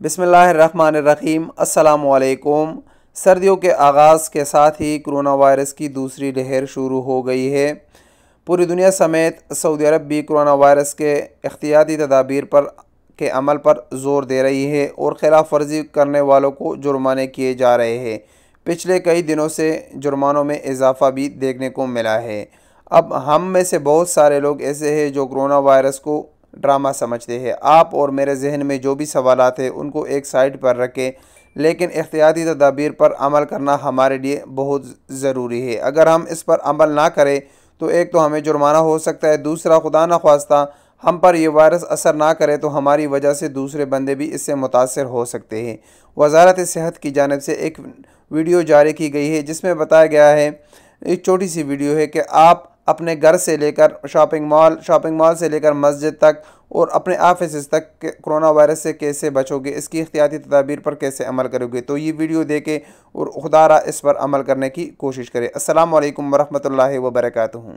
बिस्मिल्लाहिर्रहमानिर्रहीम। अस्सलामुअलैकुम। सर्दियों के आगाज़ के साथ ही कोरोना वायरस की दूसरी लहर शुरू हो गई है। पूरी दुनिया समेत सऊदी अरब भी कोरोना वायरस के एहतियाती तदाबीर के अमल पर ज़ोर दे रही है और खिलाफ वर्जी करने वालों को जुर्माने किए जा रहे हैं। पिछले कई दिनों से जुर्मानों में इजाफ़ा भी देखने को मिला है। अब हम में से बहुत सारे लोग ऐसे हैं जो कोरोना वायरस को ड्रामा समझते हैं। आप और मेरे जहन में जो भी सवालात हैं उनको एक साइड पर रखें, लेकिन एहतियाती तदाबीर पर अमल करना हमारे लिए बहुत ज़रूरी है। अगर हम इस पर अमल ना करें तो एक तो हमें जुर्माना हो सकता है, दूसरा खुदा न ख्वास्ता हम पर यह वायरस असर ना करे तो हमारी वजह से दूसरे बंदे भी इससे मुतासर हो सकते हैं। वज़ारत सेहत की जानिब से एक वीडियो जारी की गई है जिसमें बताया गया है, एक छोटी सी वीडियो है कि आप अपने घर से लेकर शॉपिंग मॉल से लेकर मस्जिद तक और अपने ऑफिस तक कोरोना वायरस से कैसे बचोगे, इसकी एहतियाती तदाबीर पर कैसे अमल करोगे। तो ये वीडियो देखें और खुदारा इस पर अमल करने की कोशिश करें। अस्सलाम वालेकुम वरहमतुल्लाहि वबरकातुहू।